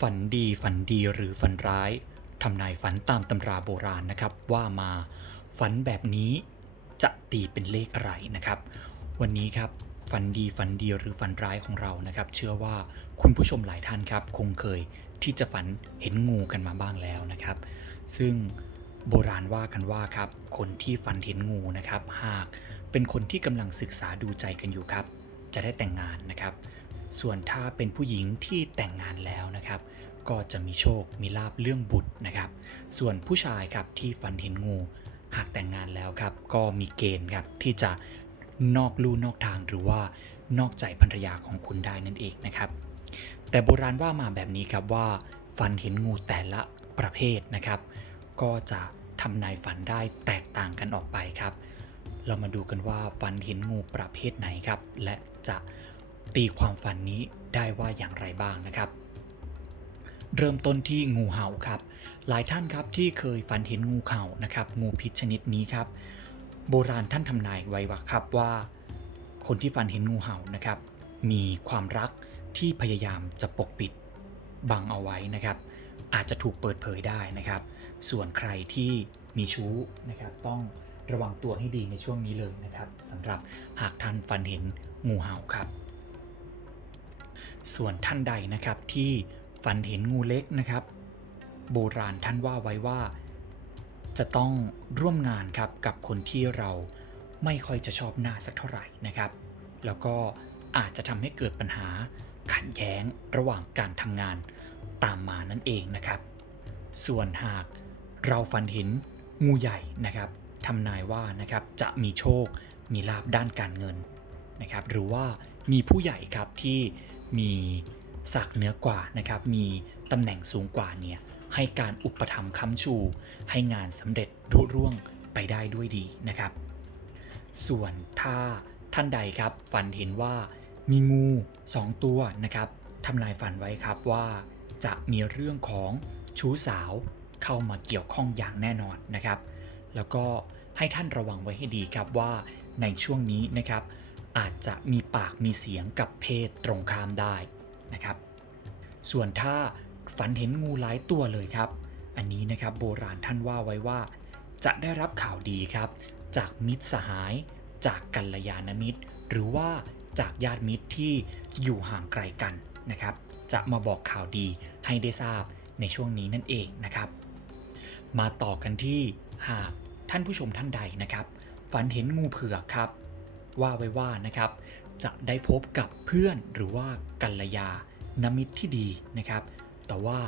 ฝันดีฝันดีหรือฝันร้ายทำนายฝันตามตำราโบราณนะครับว่ามาฝันแบบนี้จะตีเป็นเลขอะไรนะครับ วันนี้ครับฝันดีฝันดีหรือฝันร้ายของเรานะครับ เชื่อว่าคุณผู้ชมหลายท่านครับ คงเคยที่จะฝันเห็นงูกันมาบ้างแล้วนะครับ ซึ่งโบราณว่ากันว่าครับ คนที่ฝันเห็นงูนะครับ หากเป็นคนที่กำลังศึกษาดูใจกันอยู่ครับ จะได้แต่งงานนะครับ ส่วนถ้าเป็นผู้หญิงที่แต่งงานแล้วนะครับ ก็จะมีโชคมีลาบเรื่องบุตรนะครับ ส่วนผู้ชายครับที่ฝันเห็นงู หากแต่งงานแล้วครับ ก็มีเกณฑ์ครับที่จะนอกลู่นอกทางหรือว่านอกใจภรรยาของคุณได้นั่นเองนะครับ แต่โบราณว่ามาแบบนี้ครับว่าฝันเห็นงูแต่ละประเภทนะครับ ก็จะทำนายฝันได้แตกต่างกันออกไปครับ เรามาดูกันว่าฝันเห็นงูประเภทไหนครับ และจะ ตีความฝันนี้ได้ว่าอย่างไรบ้างนะครับ เริ่มต้นที่งูเห่าครับ หลายท่านครับที่เคยฝันเห็นงูเห่านะครับ งูพิษชนิดนี้ครับ โบราณท่านทำนายไว้ว่าครับว่า คนที่ฝันเห็นงูเห่านะครับ มีความรักที่พยายามจะปกปิดบังเอาไว้นะครับ อาจจะถูกเปิดเผยได้นะครับ ส่วนใครที่มีชู้นะครับ ต้องระวังตัวให้ดีในช่วงนี้เลยนะครับสำหรับหากท่านฝันเห็นงูเห่าครับ ส่วนท่านใดนะครับที่ฝันเห็นงูเล็กนะครับ โบราณท่านว่าไว้ว่า จะต้องร่วมงานครับกับคนที่เราไม่ค่อยจะชอบหน้าสักเท่าไหร่นะครับ แล้วก็อาจจะทำให้เกิดปัญหาขัดแย้งระหว่างการทำงานตามมานั่นเองนะครับ ส่วนหากเราฝันเห็นงูใหญ่นะครับทำนายว่านะครับจะมีโชคมีลาบด้านการเงินนะครับ หรือว่ามีผู้ใหญ่ครับที่ มีศักเหนือกว่านะครับ มีตำแหน่งสูงกว่าเนี่ยให้การอุปถัมภ์ค้ำชู ให้งานสำเร็จรุ่ร่วงไปได้ด้วยดีนะครับ ส่วนถ้าท่านใดครับฝันเห็นว่ามีงู2ตัวนะครับทำนายฝันไว้ครับว่าจะมีเรื่องของชู้สาวเข้ามาเกี่ยวข้องอย่างแน่นอนนะครับ แล้วก็ให้ท่านระวังไว้ให้ดีครับว่าในช่วงนี้นะครับ อาจจะมีปากมีเสียงกับเพศตรงข้ามได้นะครับ ส่วนถ้าฝันเห็นงูหลายตัวเลยครับ อันนี้นะครับโบราณท่านว่าไว้ว่า จะได้รับข่าวดีครับ จากมิตรสหาย จากกัลยาณมิตร หรือว่าจากญาติมิตรที่อยู่ห่างไกลกันนะครับ จะมาบอกข่าวดีให้ได้ทราบในช่วงนี้นั่นเองนะครับ มาต่อกันที่หากท่านผู้ชมท่านใดนะครับ ฝันเห็นงูเผือกครับ ว่าไว้ว่านะครับ จะได้พบกับเพื่อนหรือว่ากัลยาณมิตรที่ดีนะครับ แต่ว่า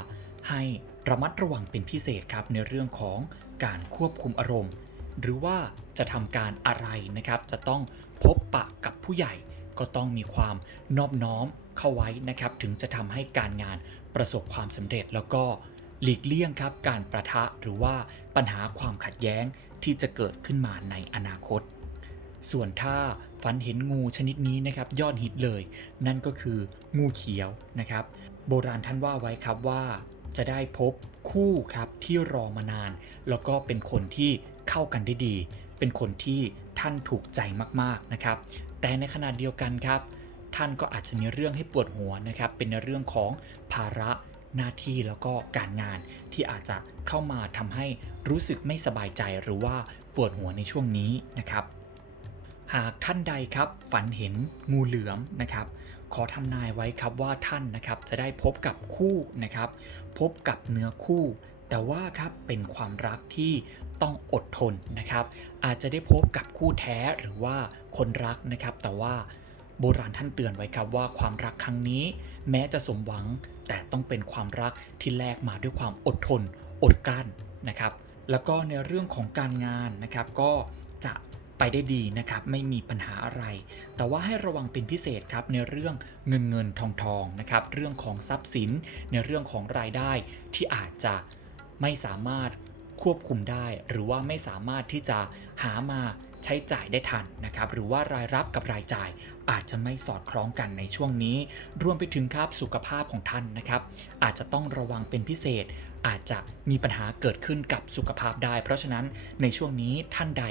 ให้ระมัดระวังเป็นพิเศษครับในเรื่องของการควบคุมอารมณ์ หรือว่าจะทำการอะไรนะครับ จะต้องพบปะกับผู้ใหญ่ก็ต้องมีความนอบน้อมเข้าไว้นะครับ ถึงจะทำให้การงานประสบความสำเร็จแล้วก็หลีกเลี่ยงครับการประทะหรือว่าปัญหาความขัดแย้งที่จะเกิดขึ้นมาในอนาคต ส่วนถ้าฝันเห็นงูชนิดนี้นะครับยอดฮิตเลย นั่นก็คืองูเขียวนะครับ โบราณท่านว่าไว้ครับว่า จะได้พบคู่ครับที่รอมานาน แล้วก็เป็นคนที่เข้ากันได้ดี เป็นคนที่ท่านถูกใจมากๆนะครับ แต่ในขณะเดียวกันครับ ท่านก็อาจจะมีเรื่องให้ปวดหัวนะครับ เป็นในเรื่องของภาระหน้าที่แล้วก็การงานที่อาจจะเข้ามาทำให้รู้สึกไม่สบายใจหรือว่าปวดหัวในช่วงนี้นะครับ หากท่านใดครับฝันเห็นงูเหลือมนะครับ ขอทำนายไว้ครับว่าท่านนะครับจะได้พบกับคู่นะครับ พบกับเนื้อคู่ แต่ว่าครับเป็นความรักที่ต้องอดทนนะครับ อาจจะได้พบกับคู่แท้หรือว่าคนรักนะครับ แต่ว่าโบราณท่านเตือนไว้ครับว่าความรักครั้งนี้ แม้จะสมหวัง แต่ต้องเป็นความรักที่แลกมาด้วยความอดทน อดกลั้นนะครับ แล้วก็ในเรื่องของการงานนะครับก็ ไปได้ดีนะครับไม่มีปัญหาอะไร แต่ว่าให้ระวังเป็นพิเศษครับในเรื่องเงินเงินทองทองนะครับเรื่องของทรัพย์สินในเรื่องของรายได้ที่อาจจะไม่สามารถ ควบคุมได้ หรือว่าไม่สามารถที่จะหามาใช้จ่ายได้ทันนะครับ หรือว่ารายรับกับรายจ่ายอาจจะไม่สอดคล้องกันในช่วงนี้ รวมไปถึงครับสุขภาพของท่านนะครับ อาจจะต้องระวังเป็นพิเศษ อาจจะมีปัญหาเกิดขึ้นกับสุขภาพได้ เพราะฉะนั้นในช่วงนี้ท่านใด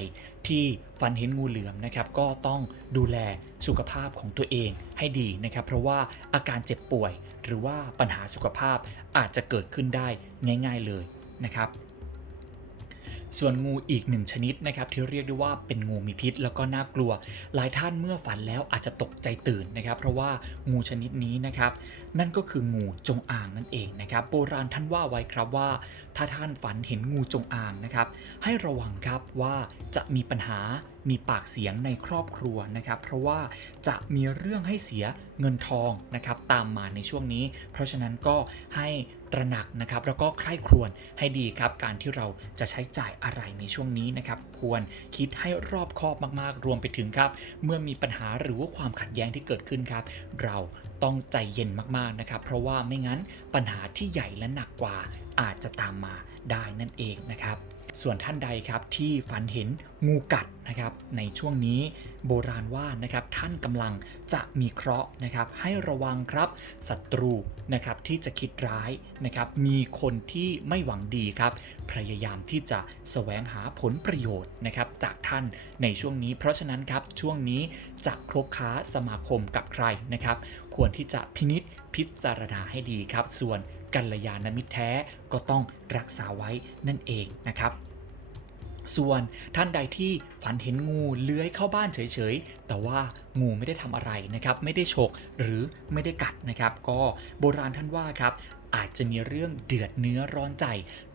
ที่ฝันเห็นงูเหลือมนะครับ ก็ต้องดูแลสุขภาพของตัวเองให้ดีนะครับ เพราะว่าอาการเจ็บป่วย หรือว่าปัญหาสุขภาพอาจจะเกิดขึ้นได้ง่าย ๆเลยนะครับ ส่วนงูอีกหนึ่งชนิดนะครับที่เรียกได้ว่าเป็นงูมีพิษ แล้วก็น่ากลัว หลายท่านเมื่อฝันแล้วอาจจะตกใจตื่นนะครับ เพราะว่างูชนิดนี้นะครับ นั่นก็คืองูจงอางนั่นเองนะครับโบราณท่านว่าไว้ครับว่า ถ้าท่านฝันเห็นงูจงอางนะครับ ให้ระวังครับว่าจะมีปัญหามีปากเสียงในครอบครัวนะครับ เพราะว่าจะมีเรื่องให้เสียเงินทองนะครับตามมาในช่วงนี้ เพราะฉะนั้นก็ให้ตระหนักนะครับแล้วก็ใคร่ครวญให้ดีครับการที่เราจะใช้จ่ายอะไรในช่วงนี้นะครับ ควรคิดให้รอบคอบมากๆ รวมไปถึงครับ เมื่อมีปัญหาหรือว่าความขัดแย้งที่เกิดขึ้นครับ เราต้องใจเย็นมากๆนะครับ เพราะว่าไม่งั้นปัญหาที่ใหญ่และหนักกว่าอาจจะตามมาได้นั่นเองนะครับ ส่วนท่านใดครับที่ฝันเห็นงูกัดนะครับในช่วงนี้โบราณว่านะครับท่านกำลังจะมีเคราะห์นะครับให้ระวังครับศัตรูนะครับที่จะคิดร้ายนะครับมีคนที่ไม่หวังดีครับพยายามที่จะแสวงหาผลประโยชน์นะครับจากท่านในช่วงนี้เพราะฉะนั้นครับช่วงนี้จะครบค้าสมาคมกับใครนะครับควรที่จะพินิษพิจารณาให้ดีครับ ส่วน กัลยาณมิตรแท้ก็ต้องรักษาไว้นั่นเองนะครับส่วนท่านใดที่ฝันเห็นงูเลื้อยเข้าบ้านเฉยๆ แต่ว่างูไม่ได้ทำอะไรนะครับ ไม่ได้ฉกหรือไม่ได้กัดนะครับ ก็โบราณท่านว่าครับอาจจะมีเรื่องเดือดเนื้อร้อนใจ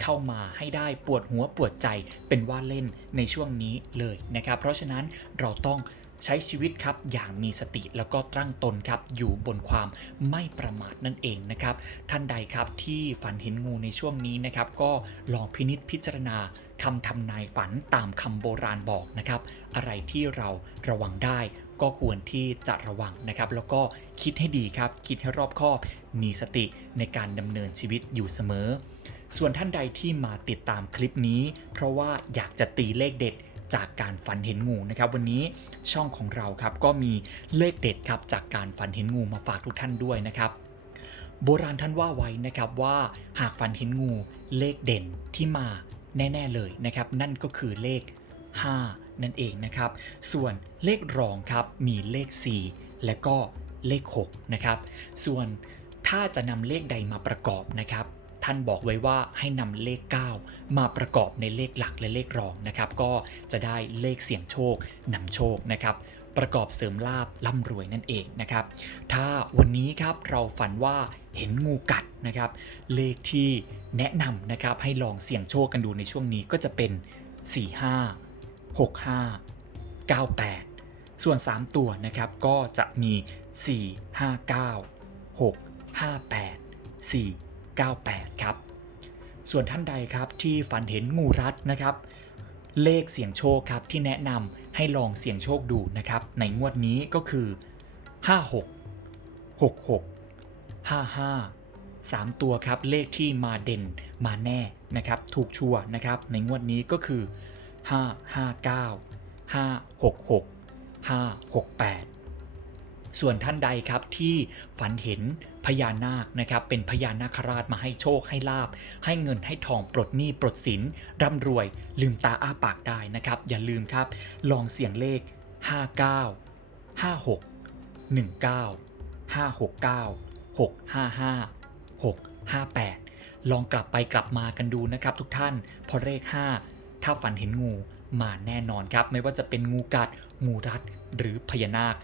เข้ามาให้ได้ปวดหัวปวดใจเป็นว่าเล่นในช่วงนี้เลยนะครับ เพราะฉะนั้นเราต้อง ใช้ชีวิตครับอย่างมีสติแล้วก็ตั้งตนครับอยู่บนความไม่ประมาทนั่นเองนะครับ ท่านใดครับที่ฝันเห็นงูในช่วงนี้นะครับก็ลองพินิษพิจารณาคำทำนายฝันตามคำโบราณบอกนะครับ อะไรที่เราระวังได้ก็ควรที่จะระวังนะครับ แล้วก็คิดให้ดีครับ คิดให้รอบคอบมีสติในการดำเนินชีวิตอยู่เสมอ ส่วนท่านใดที่มาติดตามคลิปนี้ เพราะว่าอยากจะตีเลขเด็ด จากการฝันเห็นงูนะครับ วันนี้ช่องของเราครับก็มีเลขเด็ดครับจากการฝันเห็นงูมาฝากทุกท่านด้วยนะครับ โบราณท่านว่าไว้นะครับว่าหากฝันเห็นงูเลขเด่นที่มาแน่ ๆ เลยนะครับ นั่นก็คือเลข 5 นั่นเองนะครับ ส่วนเลขรองครับมีเลข 4 และก็เลข6นะครับ ส่วนถ้าจะนำเลขใดมาประกอบนะครับ ท่านบอกไว้ว่าให้นำเลข 9 มาประกอบในเลขหลักและเลขรองนะครับ ก็จะได้เลขเสี่ยงโชคนำโชคนะครับประกอบเสริมลาบร่ำรวยนั่นเองนะครับ ถ้าวันนี้ครับเราฝันว่าเห็นงูกัดนะครับ เลขที่แนะนำนะครับให้ลองเสี่ยงโชคกันดูในช่วงนี้ก็จะเป็น 45 65 98 ส่วน 3 ตัวนะครับก็จะมี 4 5 9 6 5 8 4 9 8 ครับ ส่วนท่านใดครับที่ฝันเห็นงูรัดนะครับ เลขเสี่ยงโชคครับที่แนะนำให้ลองเสี่ยงโชคดูนะครับ ในงวดนี้ก็คือ 56 66 55 3 ตัวครับเลขที่มาเด่นมาแน่นะครับ ถูกชัวนะครับ ในงวดนี้ก็คือ 559 566 568 ส่วนท่านใดครับที่ฝันเห็นพญานาคนะครับเป็นพญานาคราชมาให้โชคให้ลาบ ให้เงินให้ทองปลดหนี้ปลดสินร่ำรวย ลืมตาอ้าปากได้นะครับ อย่าลืมครับ ลองเสี่ยงเลข 59 56 19 569 655 658 ลองกลับไปกลับมากันดูนะครับทุกท่านพราะเลข 5 ถ้าฝันเห็นงู มาแน่นอนครับ ไม่ว่าจะเป็นงูกัดงูรัดหรือพญานาค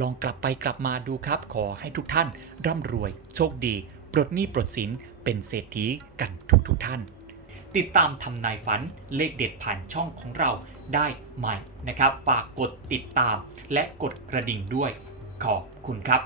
ลองกลับไปกลับมาดูครับ ขอให้ทุกท่าน ร่ำรวย โชคดี ปลดหนี้ปลดสินเป็นเศรษฐีกันทุกทุกท่าน ติดตามทำนายฝันเลขเด็ดผ่านช่องของเราได้ใหม่นะครับ ฝากกดติดตามและกดกระดิ่งด้วย ขอบคุณครับ